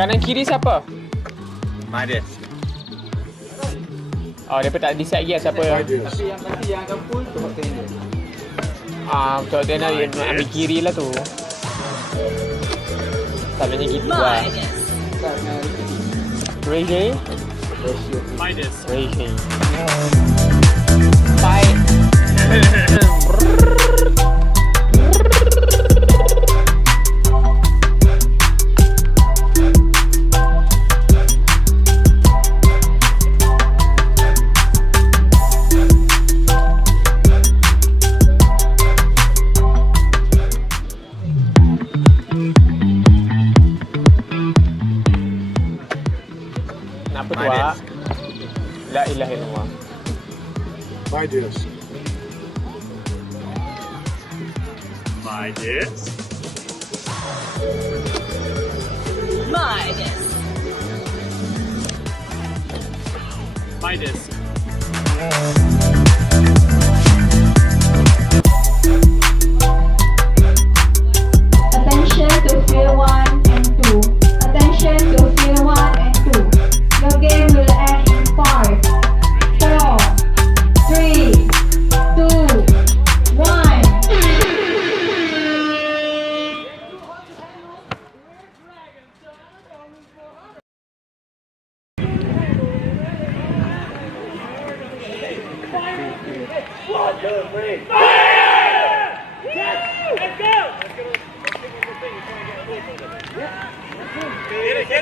Kanan kiri siapa? My disc. Oh, dia tak decide lagi siapa. My disc. Tapi yang pasti yang akan pull tu hot tender. Betul dia nak ambil kiri lah tu. Selalunya gitu lah. Minus. Tak nak Reggae. ratio. My disc. Reggae. Fight. Kenapa tu, My Wak? disc. La ilaha illallah. My disc. My disc. Minus. My disc. Attention to field 1 and 2. Attention to field 1 and 2. Your game will end in 5, 4, 3, 2, 1.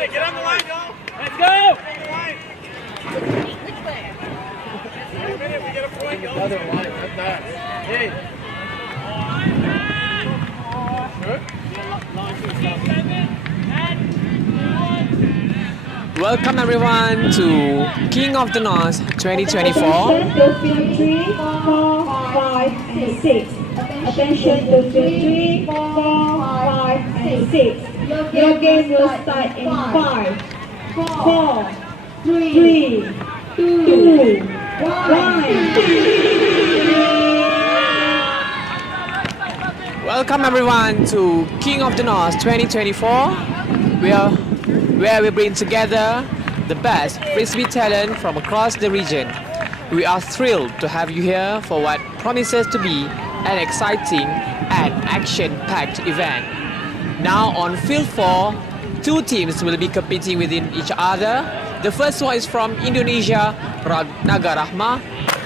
Get on the line, y'all. Let's go. We get a point, y'all. Welcome everyone to King of the North 2024. Attention to field 3, 4, 5, and 6. Attention to field 3, 4, 5, and 6. Your game will start in 5, 4, 3, 2, 1. Welcome everyone to King of the North 2024, where we bring together the best frisbee talent from across the region. We are thrilled to have you here for what promises to be an exciting and action-packed event. Now on field 4, two teams will be competing within each other. The first one is from Indonesia, NAGA RAMAH,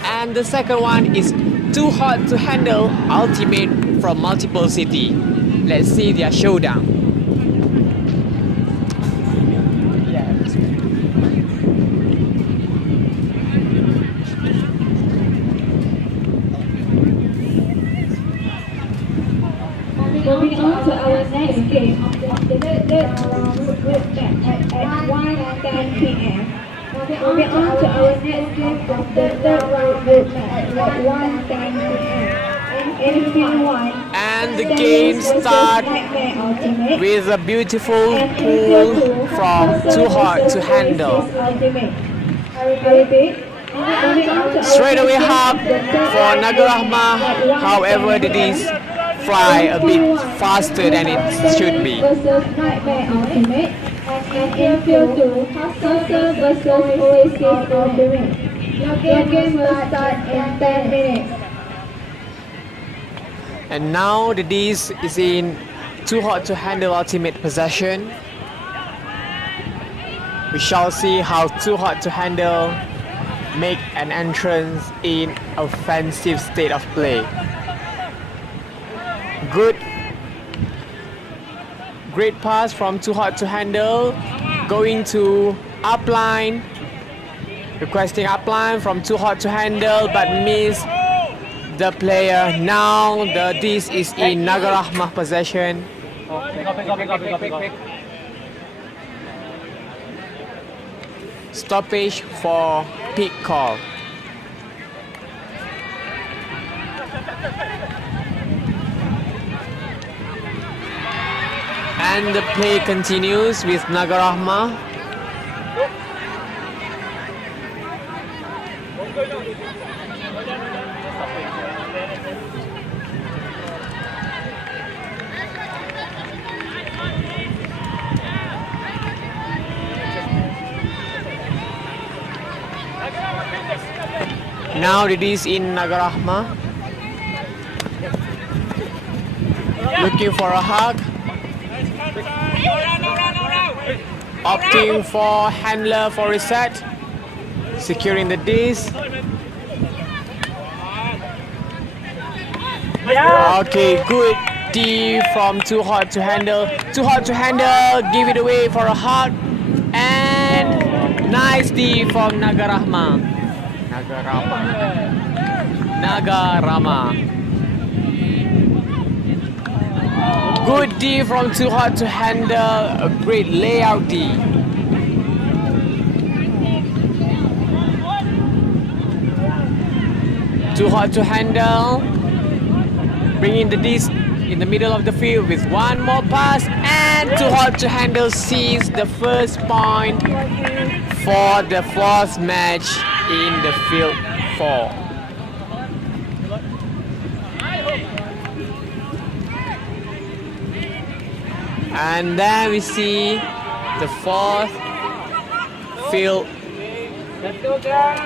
and the second one is Too Hot to Handle Ultimate from multiple city. Let's see their showdown. Moving on to our next game of the third group match at 1:10 p.m. Moving on to our next game of the third round group match at 1:10 p.m. In field 1, And the game starts with a beautiful pool from Too Hot to Handle. Straight away hub for NAGA RAMAH, however it is fly a bit faster than it should be. Versus Nightmare Ultimate, and in field 2, Hustle versus Oasis Ultimate. Your game will start in 10 minutes. And now the D's is in Too Hot to Handle Ultimate possession. We shall see how Too Hot to Handle make an entrance in offensive state of play. Great pass from Too Hot to Handle, going to upline, requesting upline from Too Hot to Handle, but miss the player. Now this is in NAGA RAMAH possession. Stoppage for pick call. And the play continues with NAGA RAMAH. Now it is in RAMAH. Looking for a hug. Opting for handler for reset. Securing the disc. Okay, good D from Too Hot to Handle. Too Hot to Handle, give it away for a hug. And nice D from RAMAH. RAMAH. Good D from Too Hot to Handle, a great layout D. Too Hot to Handle, bringing the disc in the middle of the field with one more pass, and Too Hot to Handle sees the first point for the fourth match in the field 4. And then we see the fourth field.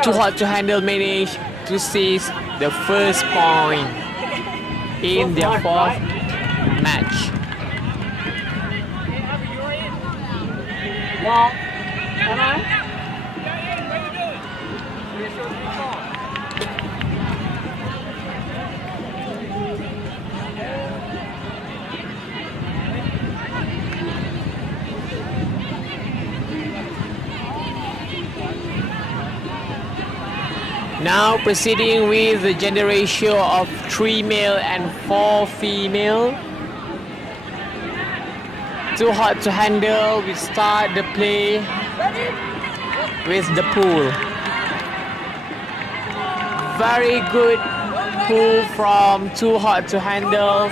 Too Hot to Handle managed to seize the first point in their fourth match. Now proceeding with the gender ratio of 3 male and 4 female. Too Hot to Handle, we start the play with the pool. Very good pull from Too Hot to Handle,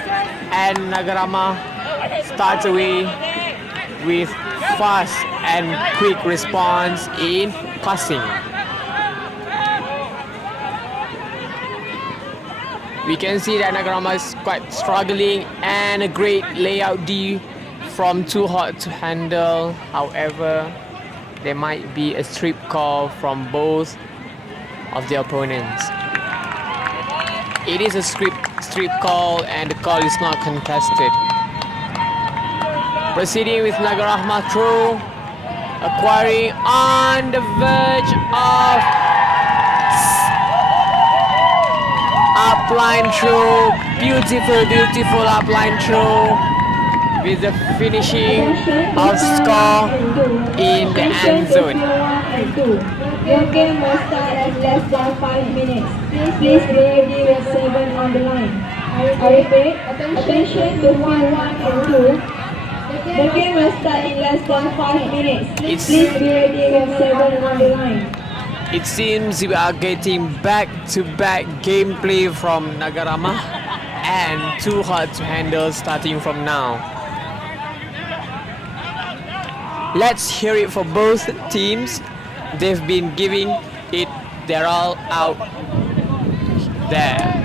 and RAMAH starts away with fast and quick response in passing. We can see that RAMAH is quite struggling, and a great layout D from Too Hot to Handle. However, there might be a strip call from both of the opponents. It is a strip call, and the call is not contested. Proceeding with RAMAH throw, acquiring on the verge of upline throw, beautiful upline throw with the finishing of score in the end zone. Your game will start at less than 5 minutes. Please be ready with 7 on the line. I repeat, attention to 1, 1 and 2. The game will start in less than 5 minutes. Please be ready with 7 on the line. It seems we are getting back-to-back gameplay from RAMAH and Too Hot to Handle starting from now. Let's hear it for both teams. They've been giving it their all out there.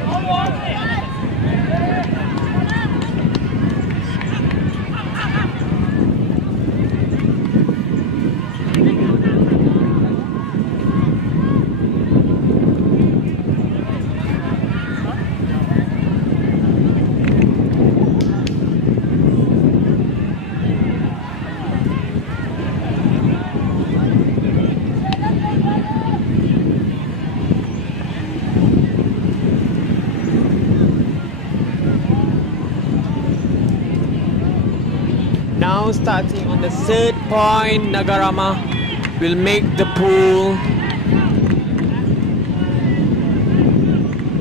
Now starting on the third point, RAMAH will make the pull.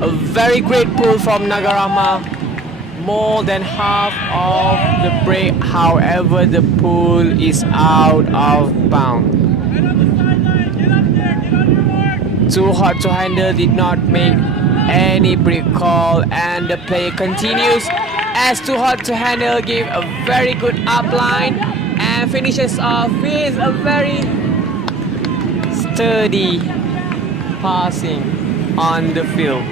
A very great pull from RAMAH. More than half of the break, however the pull is out of bounds. Too Hot to Handle did not make any break call, and the play continues as Too Hot to Handle give a very good upline and finishes off with a very sturdy passing on the field.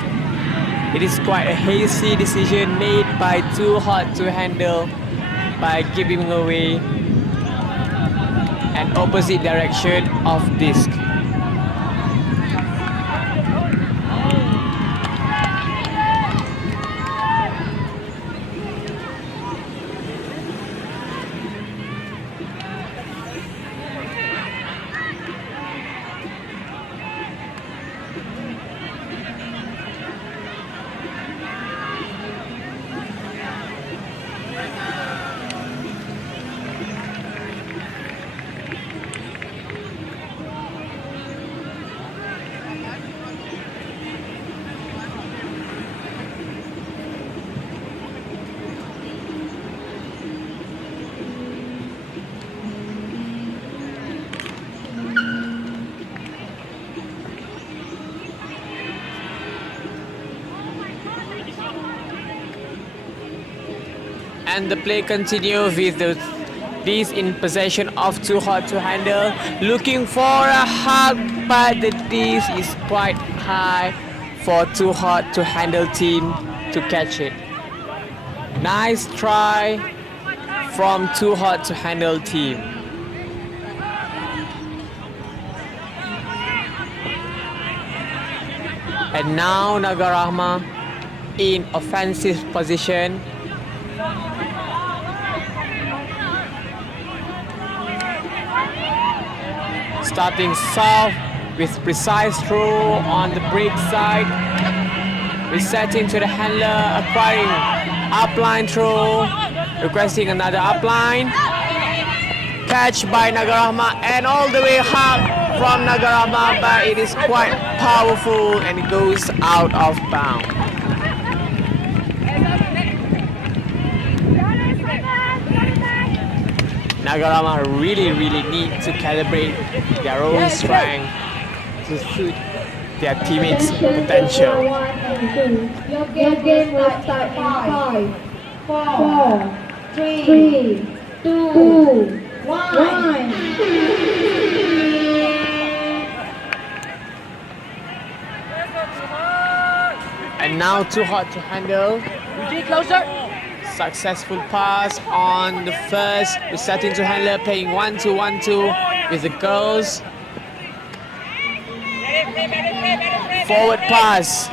It is quite a hasty decision made by Too Hot to Handle by giving away an opposite direction of disc. And the play continues with these in possession of Too Hot to Handle, looking for a hug, but the dish is quite high for Too Hot to Handle team to catch it. Nice try from Too Hot to Handle team. And now NAGA RAMAH in offensive position. Starting soft with precise throw on the break side. Resetting to the handler, acquiring upline throw, requesting another upline. Catch by NAGA RAMAH and all the way hug from NAGA RAMAH, but it is quite powerful and it goes out of bounds. NAGA RAMAH really need to calibrate their own strength to suit their teammates' potential. Your game will start in 5, 4, 3, 2, 1. And now Too Hot to Handle. Successful pass on the first, resetting to handler, playing 1-2-1-2 with the girls. Forward pass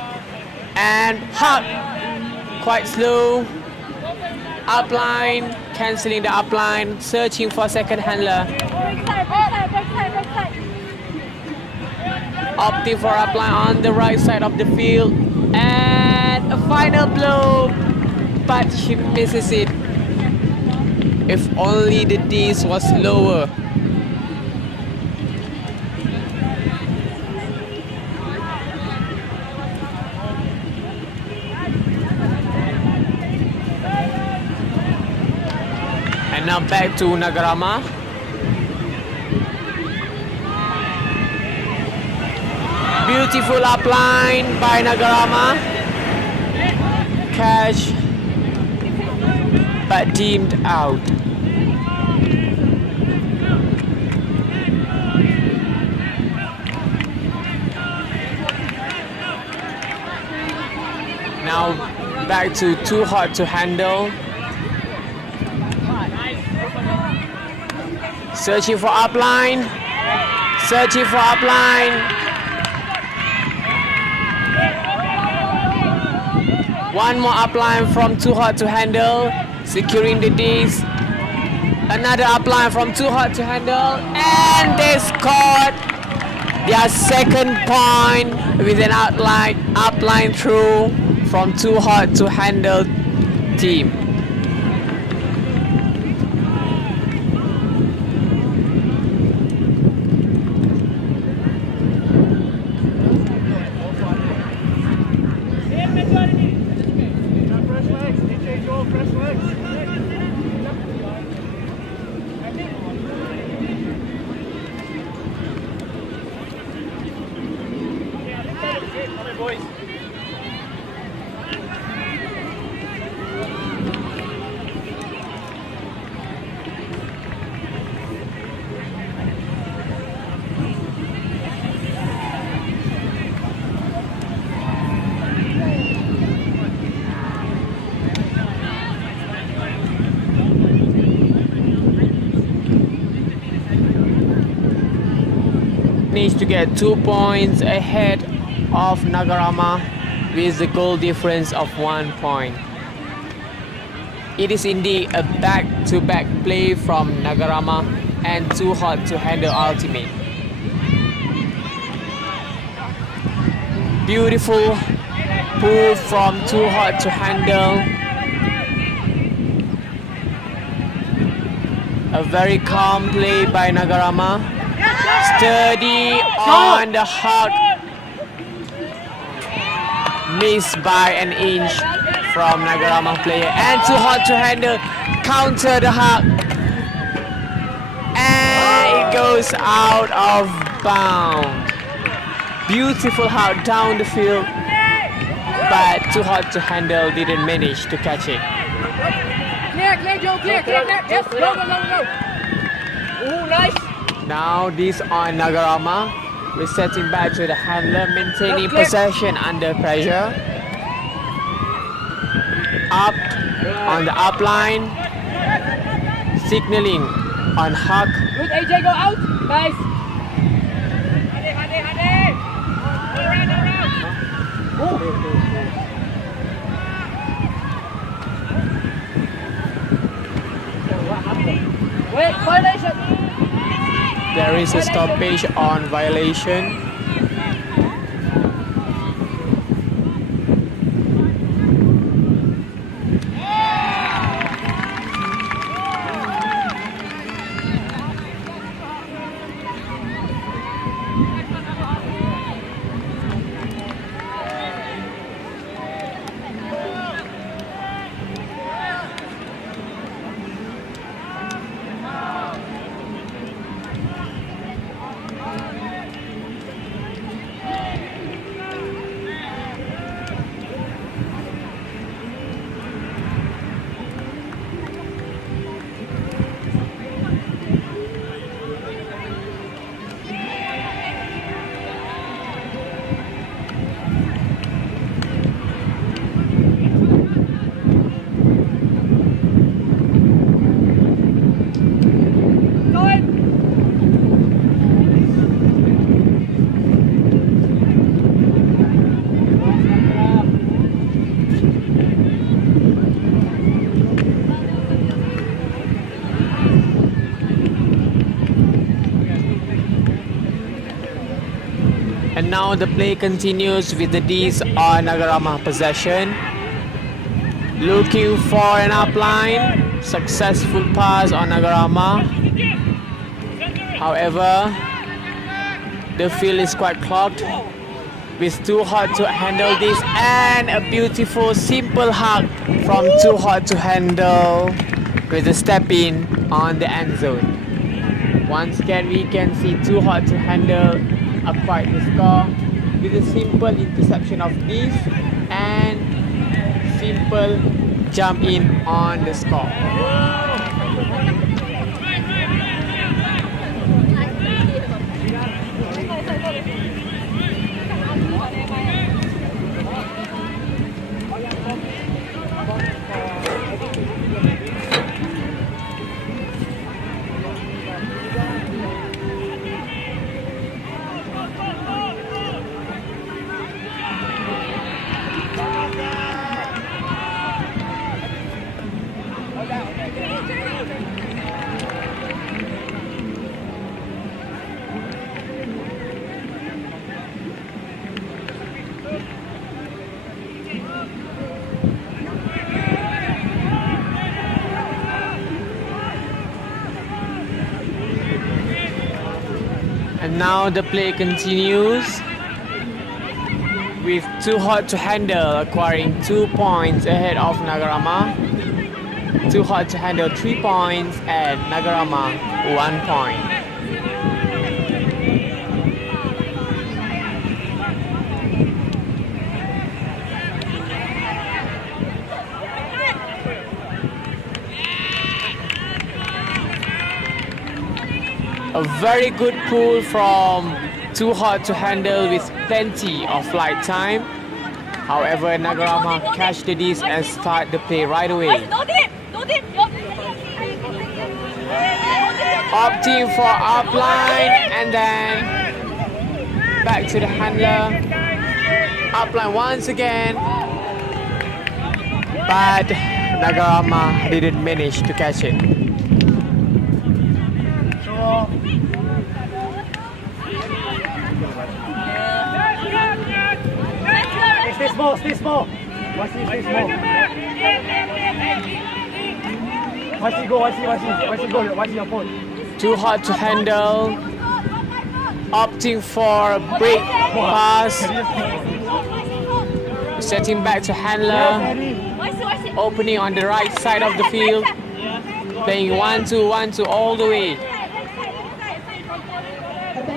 and hug, quite slow. Upline, cancelling the upline, searching for second handler. Opting for upline on the right side of the field. And a final blow, but she misses it. If only the D's was lower. And now back to NAGA RAMAH. Beautiful upline by NAGA RAMAH. Catch, but deemed out. Now back to Too Hot to Handle. Searching for upline. Searching for upline. One more upline from Too Hot to Handle, securing the D's. Another upline from Too Hot to Handle, and they scored their second point with an upline through from Too Hot to Handle team. Needs to get 2 points ahead of NAGA RAMAH with the goal difference of 1 point. It is indeed a back-to-back play from NAGA RAMAH and Too Hot to Handle ultimate. Beautiful pull from Too Hot to Handle. A very calm play by NAGA RAMAH. Sturdy on the hug. Missed by an inch from NAGA RAMAH player. And Too Hot to Handle. Counter the hug. And it goes out of bounds. Beautiful hug down the field. But Too Hot to Handle didn't manage to catch it. Now this on Nagarama, resetting back to the handler, maintaining possession under pressure. Up on the up line, signaling on Huck. Good, AJ, go out. Nice. Wait, violation. There is a stoppage on violation. And now the play continues with the D's on Nagarama possession. Looking for an upline. Successful pass on Nagarama. However, the field is quite clogged. With Too Hot to handle this, and a beautiful simple hug from Too Hot to handle with a step in on the end zone. Once again, we can see Too Hot to handle acquired the score with a simple interception of this and simple jump in on the score. And now the play continues with Too Hot to handle acquiring 2 points ahead of Nagarama. Too Hot to handle 3 points and Nagarama 1 point. A very good pull from Too Hot to handle with plenty of flight time. However, Nagarama catch the disc and start the play right away. Opting for upline and then back to the handler. Upline once again. But Nagarama didn't manage to catch it. Stay small, stay small. Watch it, stay small. Watch it go, watch it go, watch your phone. Too Hot to handle. Opting for a break pass. Setting back to handler. Opening on the right side of the field. Playing 1-2, 1-2 all the way.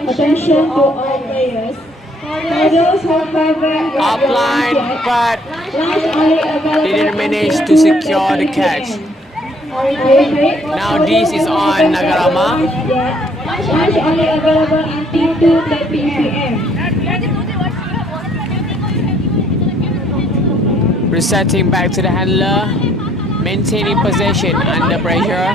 Attention to all players. For those who are covering your Upline, but line only available didn't manage to to secure the catch. Now this is on Nagarama. Lunch only available until 2:30 p.m. Resetting back to the handler, maintaining possession under pressure.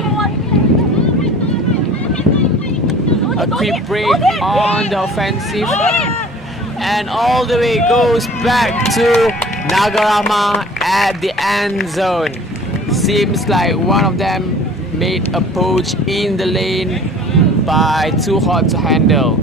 A quick break on the offensive, and all the way goes back to Nagarama at the end zone. Seems like one of them made a poach in the lane by Too Hot to Handle.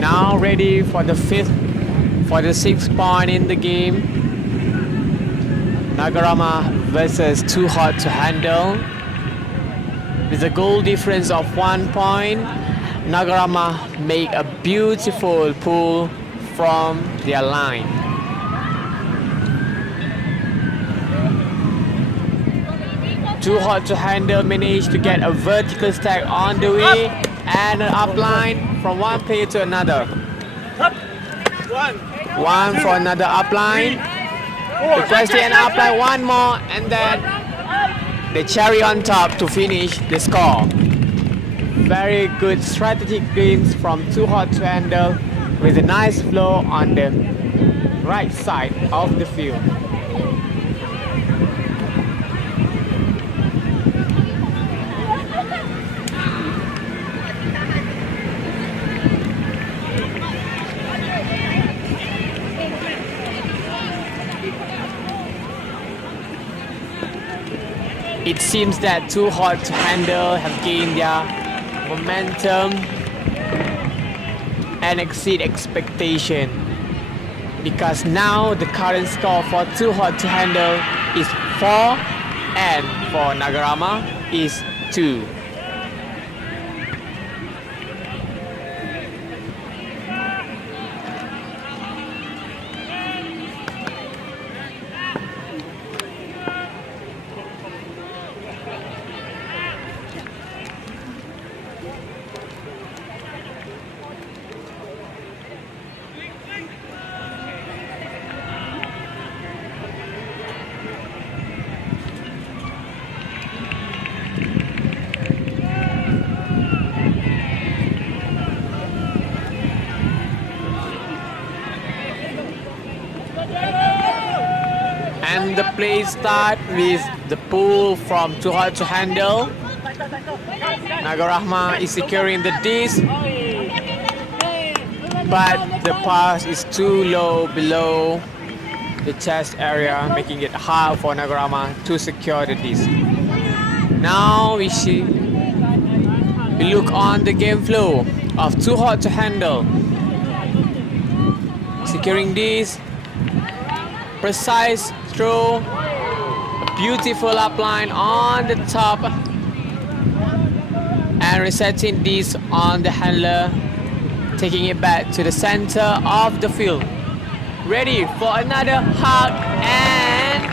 Now ready for the sixth point in the game. Nagarama versus Too Hot to Handle. With a goal difference of 1 point, Nagarama make a beautiful pull from their line. Too Hot to Handle managed to get a vertical stack on the way and an upline from one player to another. One for another upline. Requesting an upline, one more, and then the cherry on top to finish the score. Very good strategic games from Too Hot to Handle with a nice flow on the right side of the field. It seems that Too Hot to Handle have gained their momentum and exceed expectation, because now the current score for Too Hot to Handle is 4 and for Nagarama is 2. And the play start with the pull from Too Hot to Handle. Nagarama is securing the disc, but the pass is too low below the chest area, making it hard for Nagarama to secure the disc. Now we look on the game flow of Too Hot to Handle. Securing this, precise throw, a beautiful upline on the top, and resetting this on the handler, taking it back to the center of the field. Ready for another hug, and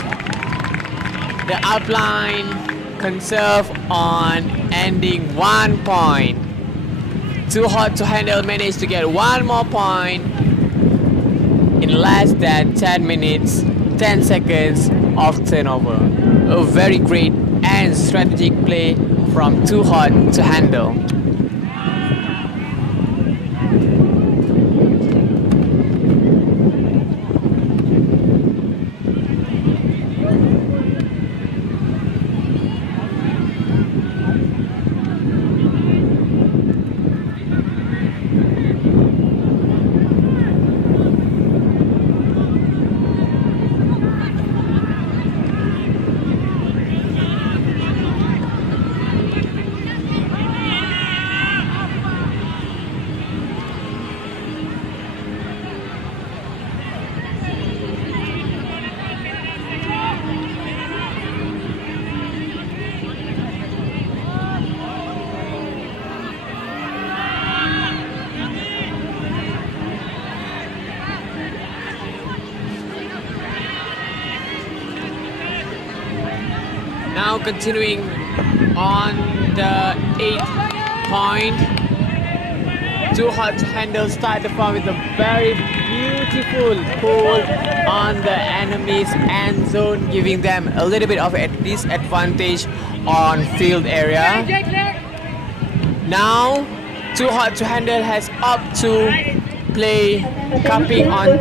the upline conserve on ending 1 point. Too Hot to Handle managed to get 1 more point in less than 10 minutes, 10 seconds of turnover. A very great and strategic play from Too Hot to Handle. Now continuing on the 8th point. Too hot to handle start the point with a very beautiful pull on the enemy's end zone, giving them a little bit of a disadvantage on field area. Now Too Hot to Handle has up to play cupping on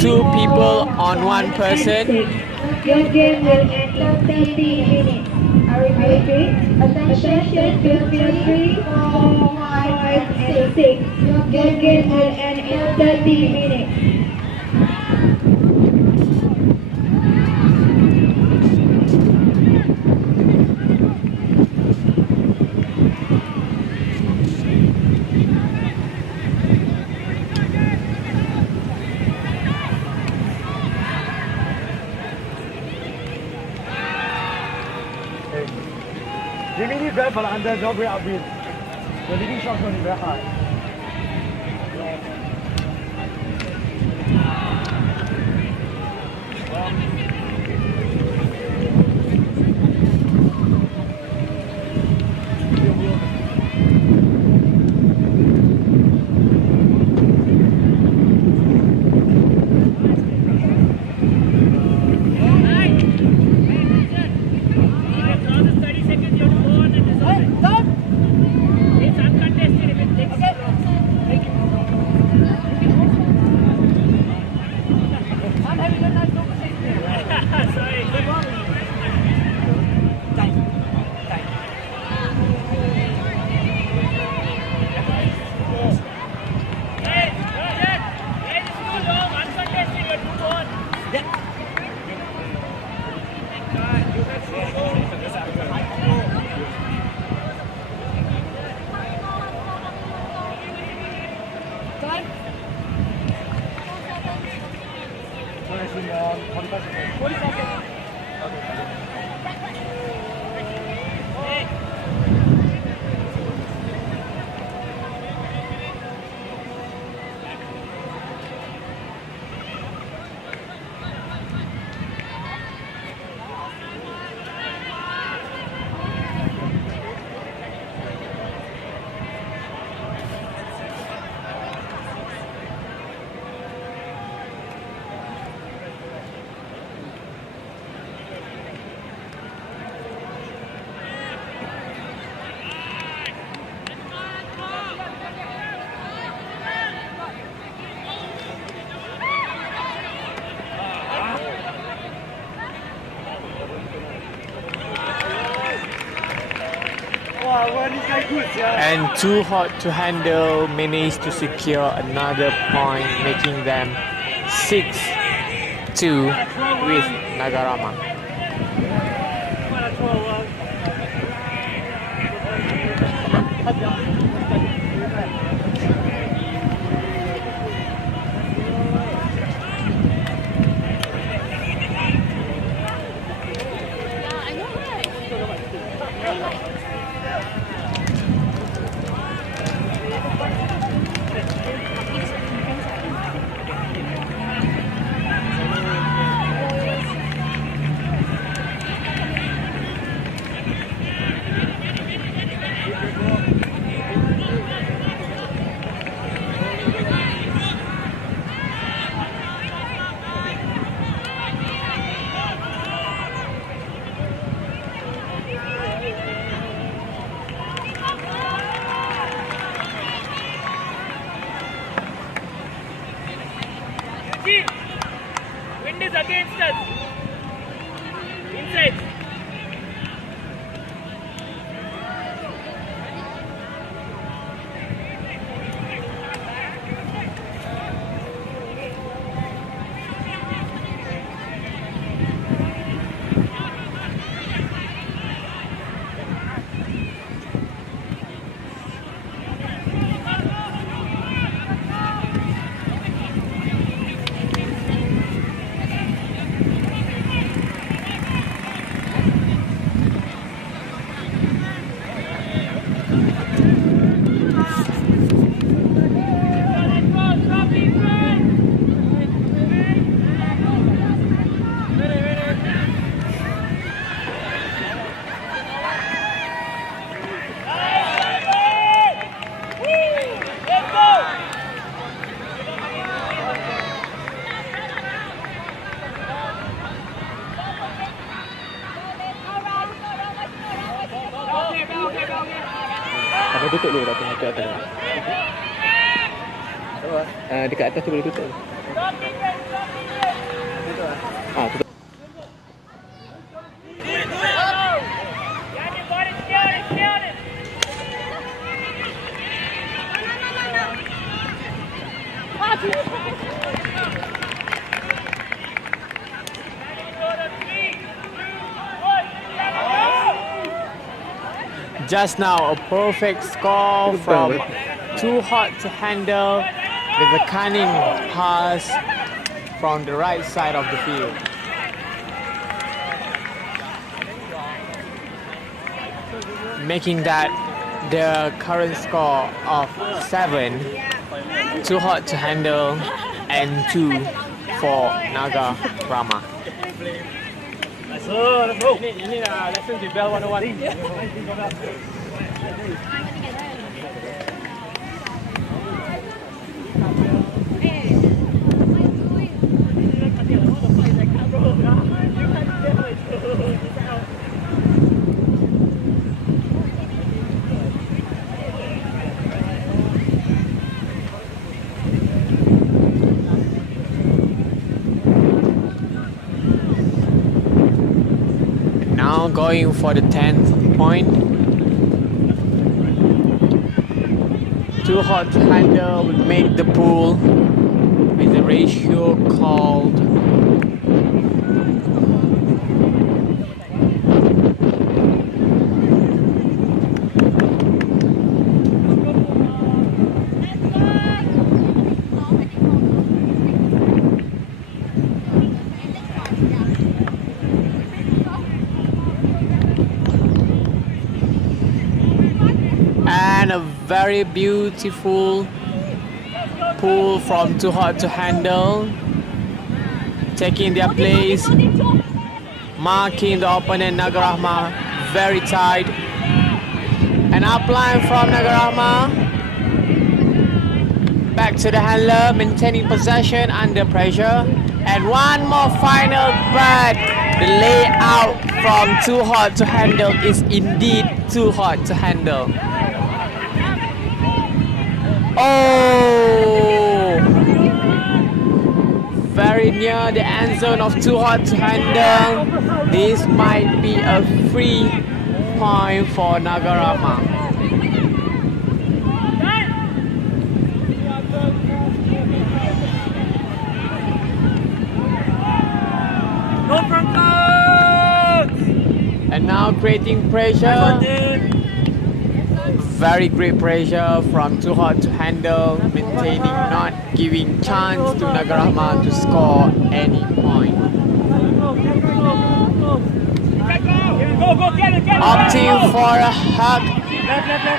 2 people on 1 person. Your game will end in 30 minutes. I repeat. Attention to field 3, 4, 5, and 6. Your game will end in 30 minutes. Jimmy ni very ball under, don't very upwind. The leading shot is very hard. And Too Hot to Handle managed to secure another point, making them 6-2 with NAGA RAMAH. Apa tutup dulu tak dekat atas. Dekat atas tu boleh tutup. Tutup. Just now, a perfect score from Too Hot to Handle with a cunning pass from the right side of the field. Making that the current score of 7, Too Hot to Handle, and 2 for NAGA RAMAH. Let's go. Ini dah lesson di Bell 101. Now going for the 10th point. Too Hot to Handle will make the pool with a ratio called and a very beautiful pull from Too Hot to Handle, taking their place, marking the opponent NAGA RAMAH very tight. An upline from NAGA RAMAH, back to the handler, maintaining possession under pressure, and one more final, but the layout from Too Hot to Handle is indeed too hot to handle. Oh! Very near the end zone of Too Hot to Handle. This might be a free point for NAGA RAMAH. And now creating pressure. Very great pressure from Too Hot to Handle, maintaining, not giving chance to NAGA RAMAH to score any point. Opting for a hug.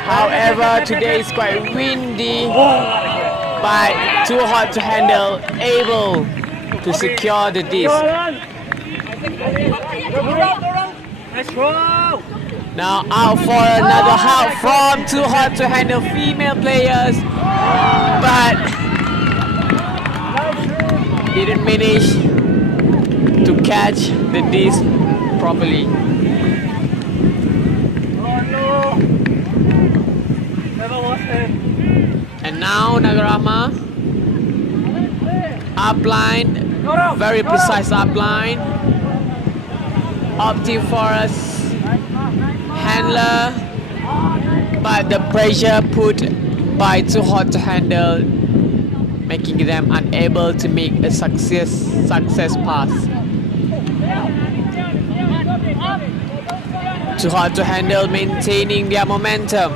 However, today is quite windy, but Too Hot to Handle able to secure the disc. Now out for another hug from Too Hot to Handle female players, but didn't manage to catch the disc properly. And now NAGA RAMAH upline, very precise upline, opting for a handler, but the pressure put by Too Hot to Handle, making them unable to make a success pass. Too Hot to Handle maintaining their momentum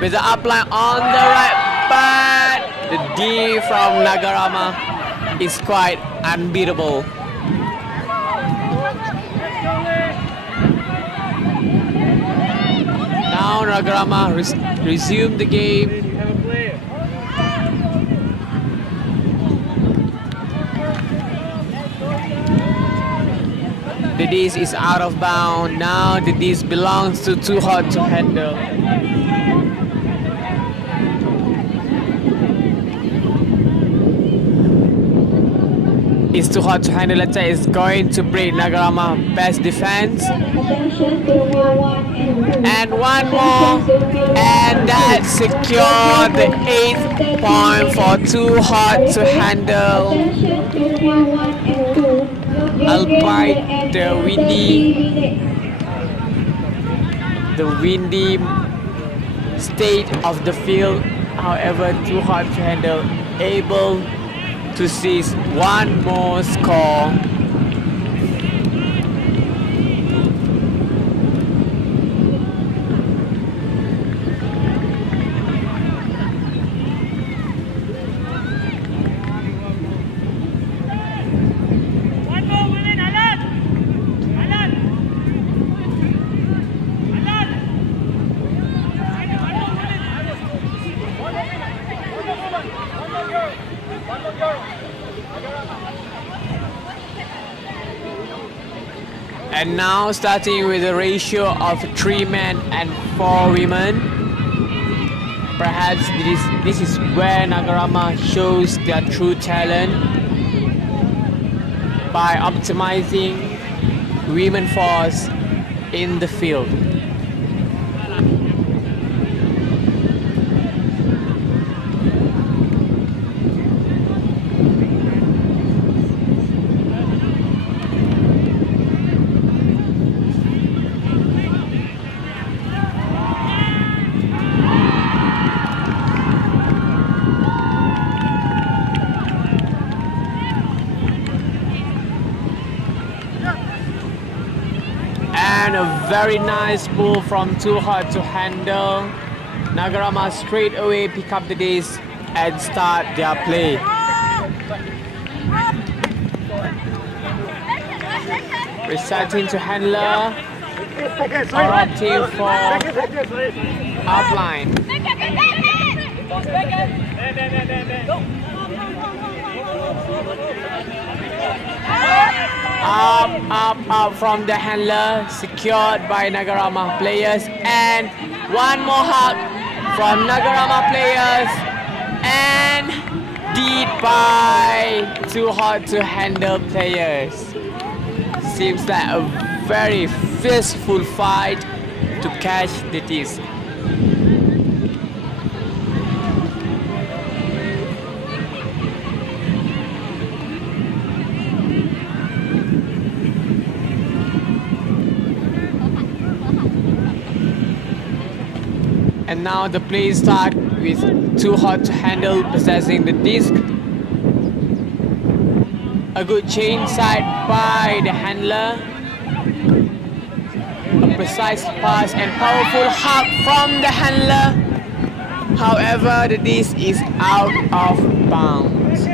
with the upline on the right, but the D from NAGA RAMAH is quite unbeatable. Now NAGA RAMAH resume the game. The disc is out of bounds. Now the disc belongs to Too Hot to Handle. this too hot to handle attack is going to break NAGA best defense. Attention to field 1 and 2. And one more, and that secured the 8th point for too hot to handle. Attention to field 1 and 2. Albeit the windy state of the field, however, too hot to handle, able to seize one more score. And now starting with a ratio of 3 men and 4 women. Perhaps this is where NAGA shows their true talent by optimizing women force in the field. And a very nice pull from too hot to handle. NAGA straight away pick up the disc and start their play. Resetting to handler. Opting for outline. Up from the handler, secured by NAGA players, and one more hug from NAGA players, and deed by too hot to handle players. Seems like a very fierceful fight to catch the disc. And now the play start with too hot to handle possessing the disc. A good chain side by the handler. A precise pass and powerful hug from the handler. However, the disc is out of bounds.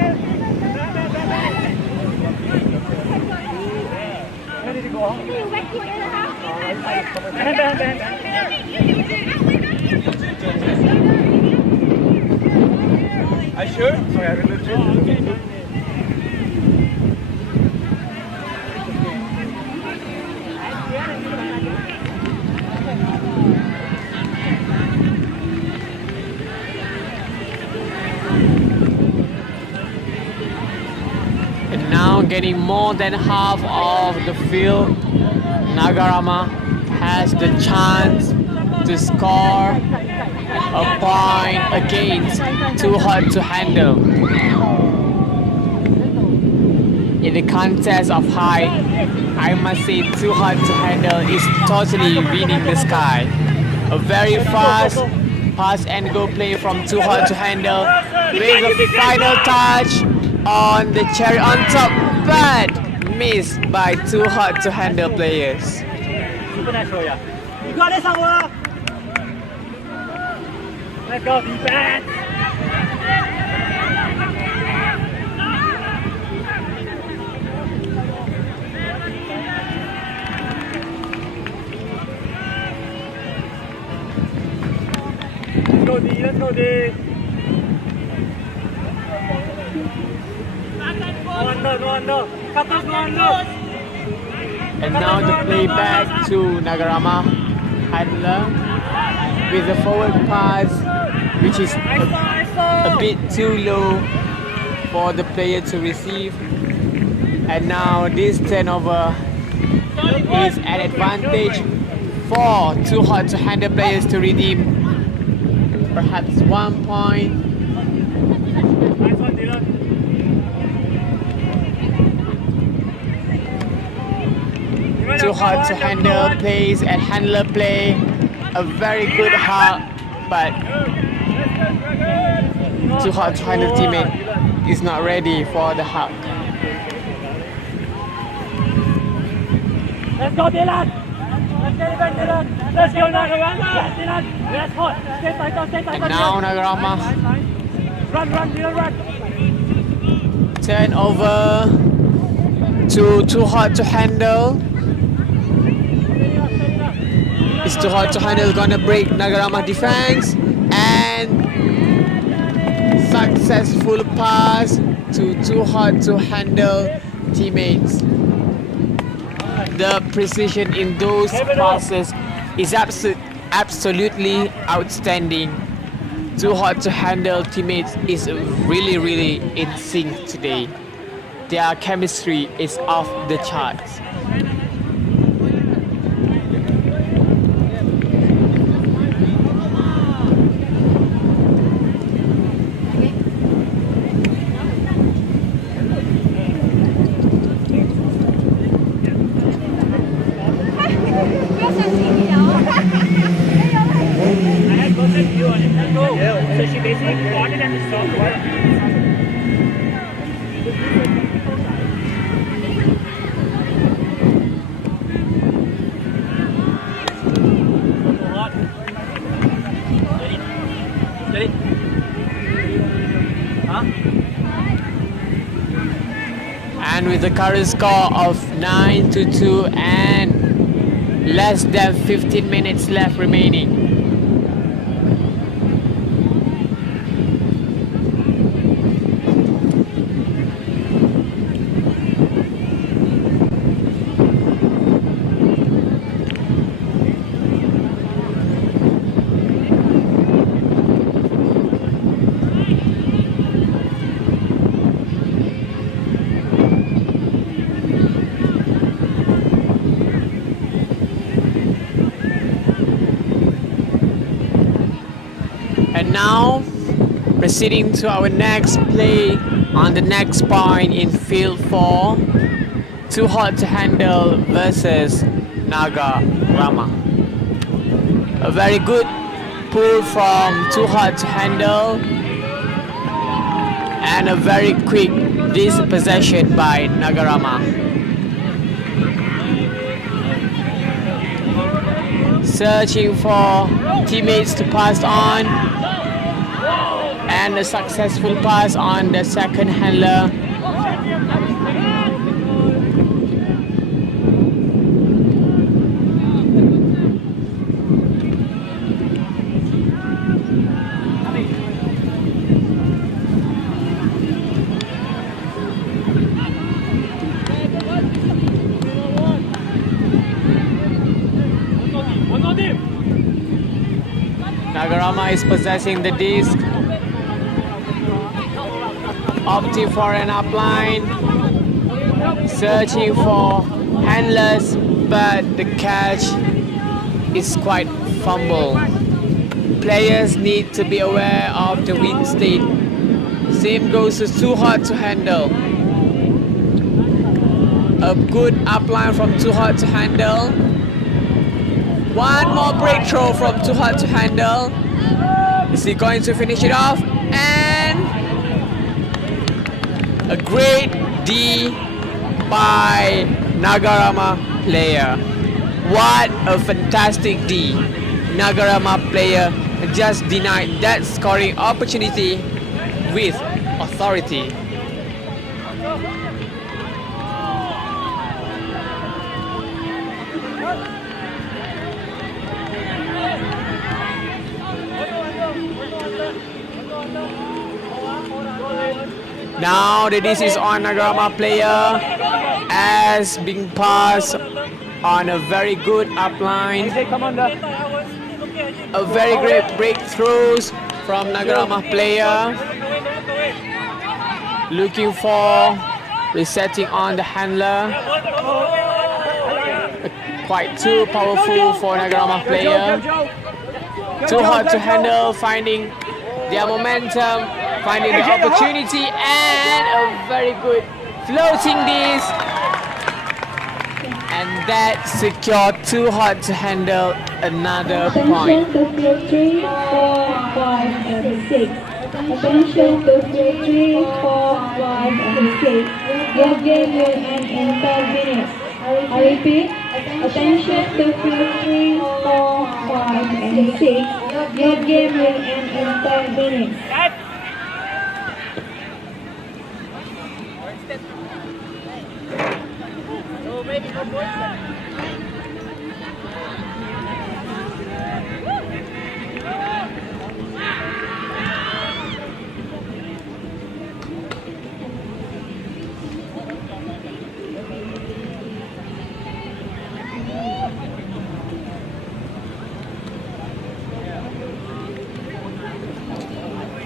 Are you sure? Sorry, I didn't look. And now getting more than half of the field, NAGA has the chance to score a point against too hot to handle. In the contest of height, I must say too hot to handle is totally winning the sky. A very fast pass and go play from too hot to handle with a final touch on the cherry on top, but missed by too hot to handle players. Supernatural, yeah. You got it, Samuel! Let's go, defense! Let's go, D. No under. Captain's no under. And now the play back to NAGA handler with a forward pass, which is a bit too low for the player to receive. And now this turnover is an advantage for too hot to handle players to redeem perhaps 1 point. Too hot to handle plays and handler play a very good hug, but too hot to handle teammate is not ready for the hug. Let's go, Dylan! Let's get it back, Dylan! Let's go, Nagarama! Yes, Dylan! Let's go! Stay tight, And now Nagarama Run, Dylan, run! turn over to too hot to handle. It's too hot to handle, gonna break Nagarama defense, and successful pass to too hot to handle teammates. The precision in those passes is absolutely outstanding. Too hot to handle teammates is really in sync today. Their chemistry is off the charts. So she basically caught it and just stopped And with the current score of 9-2 and less than 15 minutes left remaining, and now proceeding to our next play on the next point in field 4, too hot to handle versus NAGA RAMAH. A very good pull from too hot to handle and a very quick dispossession by NAGA RAMAH. Searching for teammates to pass on, and a successful pass on the second handler. NAGA RAMAH is possessing the disc, opting for an upline, searching for handlers, but the catch is quite fumble. Players need to be aware of the wind state. Same goes to too hot to handle. A good upline from too hot to handle. One more breakthrough from too hot to handle. Is he going to finish it off? And a great D by NAGA RAMAH player. What a fantastic D. NAGA RAMAH player just denied that scoring opportunity with authority. Now the disc is on NAGA RAMAH player as being passed on a very good upline. A very great breakthroughs from NAGA RAMAH player. Looking for resetting on the handler. Quite too powerful for NAGA RAMAH player. Too hard to handle, finding their momentum, finding the opportunity, and a very good floating disc. And that secured too hard to handle another point. Attention to field 3, 4, 5, and 6. Attention to field 3, 4, 5, and 6. Your game will end in 10 minutes. I repeat, attention to field 3, 4, 5, and 6. Your game will end in 10 minutes. So maybe no points then.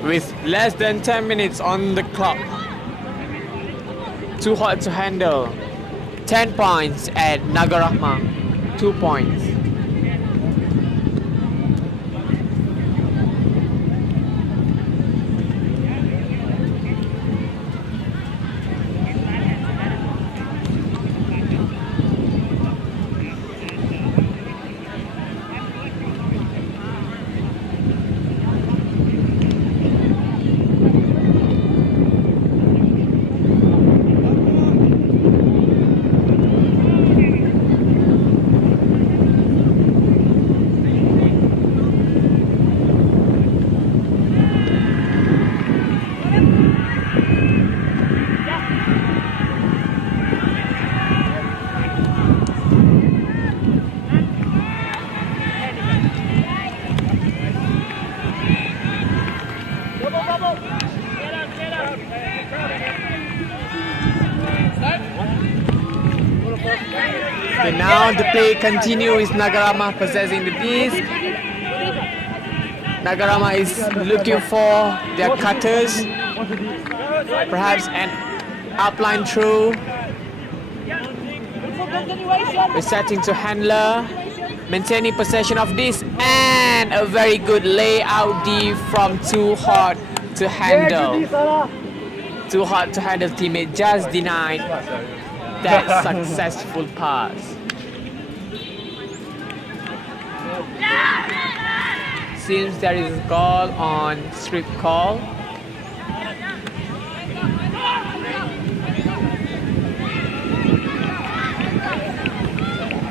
With less than 10 minutes on the clock. Too hard to handle. 10 points at NAGA RAMAH. 2 points. Okay, now the play continues with NAGA RAMAH possessing the disc. NAGA RAMAH is looking for their cutters. Perhaps an upline through. Resetting to handler. Maintaining possession of this, and a very good layout D from too hard to handle. Too hard to handle teammate just denied that successful pass. Seems there is a call on strip call.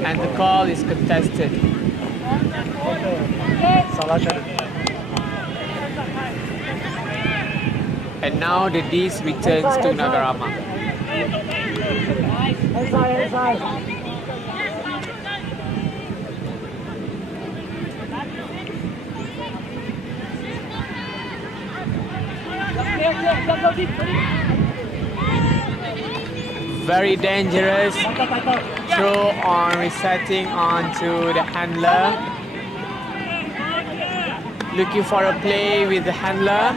And the call is contested. And now the disc returns to NAGA RAMAH. Very dangerous throw on resetting onto the handler. Looking for a play with the handler.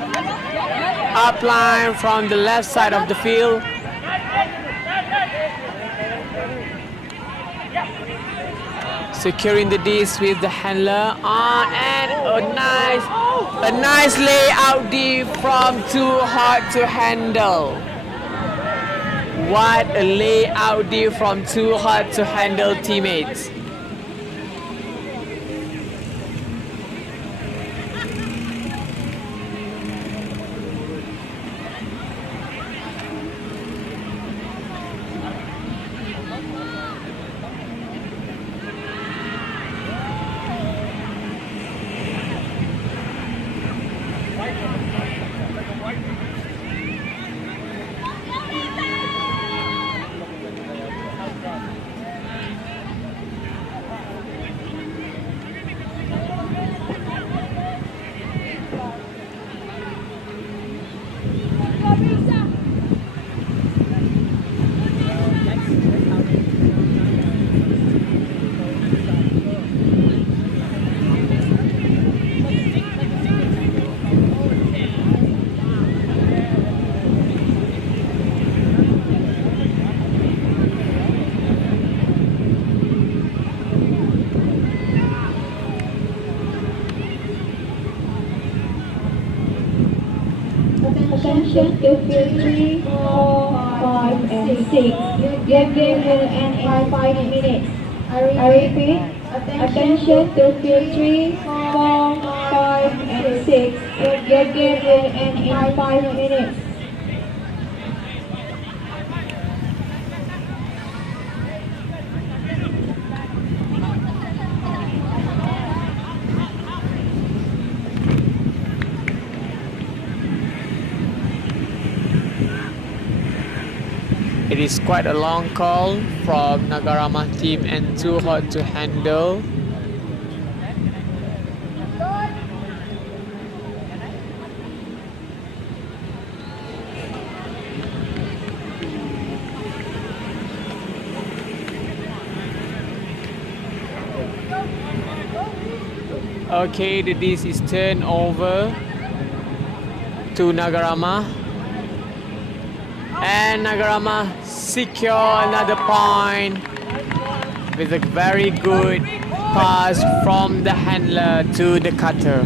Upline from the left side of the field. Securing the disc with the handler on, and a nice layout D from too hard to handle. What a layout D from too hard to handle teammates. Attention to field 3, 4, 5, and 6. Your game will end in 5 minutes. I repeat. Attention to field 3, 4, 5, and 6. Your game will end in 5 minutes. It is quite a long call from NAGA RAMAH team and too hard to handle. Okay, the disc is turned over to NAGA RAMAH. And NAGA RAMAH secure another point with a very good pass from the handler to the cutter.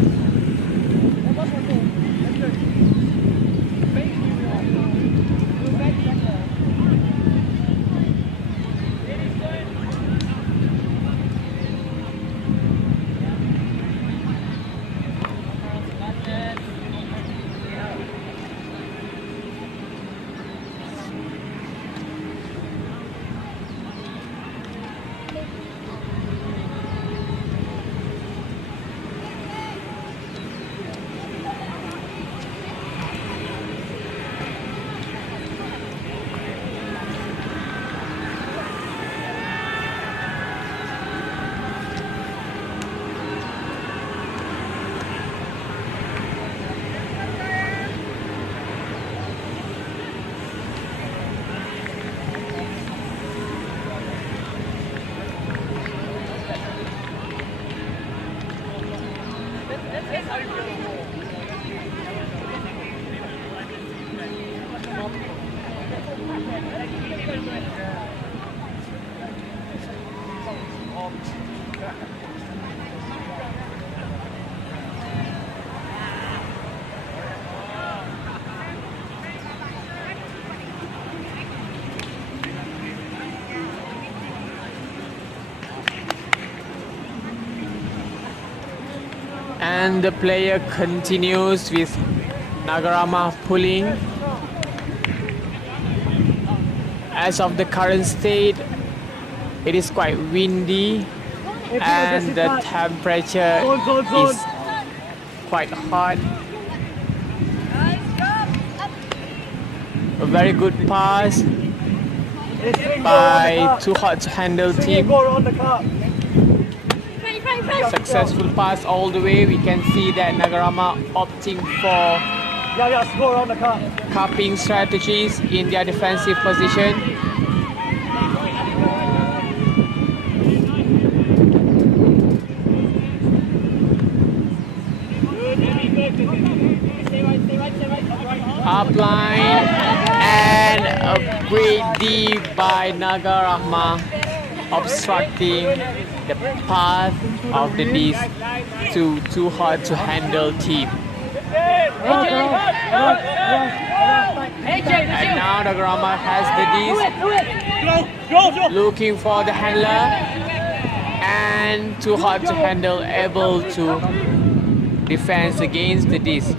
And the player continues with NAGA RAMAH pulling. As of the current state, it is quite windy and the temperature is quite hot. A very good pass by too hot to handle team. Successful pass all the way. We can see that NAGA RAMAH opting for cupping strategies in their defensive position. Upline and a great D by NAGA RAMAH, obstructing the path of the disc to too hard to handle team. And now NAGA RAMAH has the disc, looking for the handler, and too hard to handle, able to defend against the disc.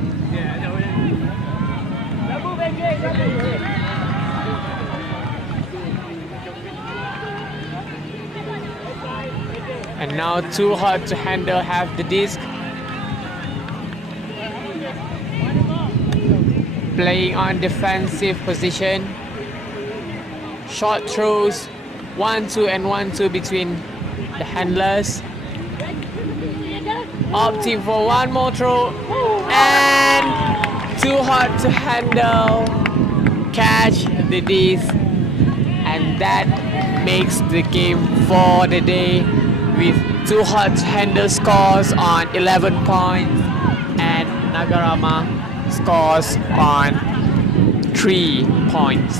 And now too hard to handle have the disc. Playing on defensive position. Short throws, 1-2 and 1-2 between the handlers. Opting for one more throw and too hard to handle. Catch the disc, and that makes the game for the day, with too hard to handle scores on 11 points and NAGA RAMAH scores on 3 points.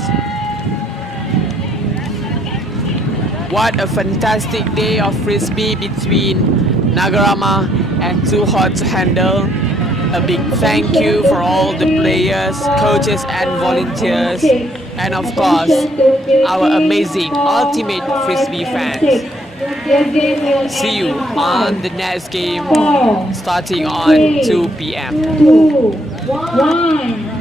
What a fantastic day of frisbee between NAGA RAMAH and too hard to handle. A big thank you for all the players, coaches and volunteers, and of course our amazing ultimate Frisbee fans. See you on the next game starting on 2 p.m. 2, 1.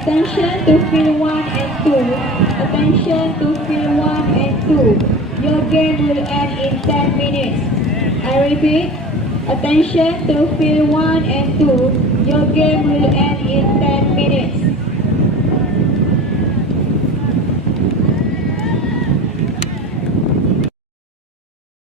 Attention to field 1 and 2. Attention to field 1 and 2. Your game will end in 10 minutes. I repeat. Attention to field 1 and 2. Your game will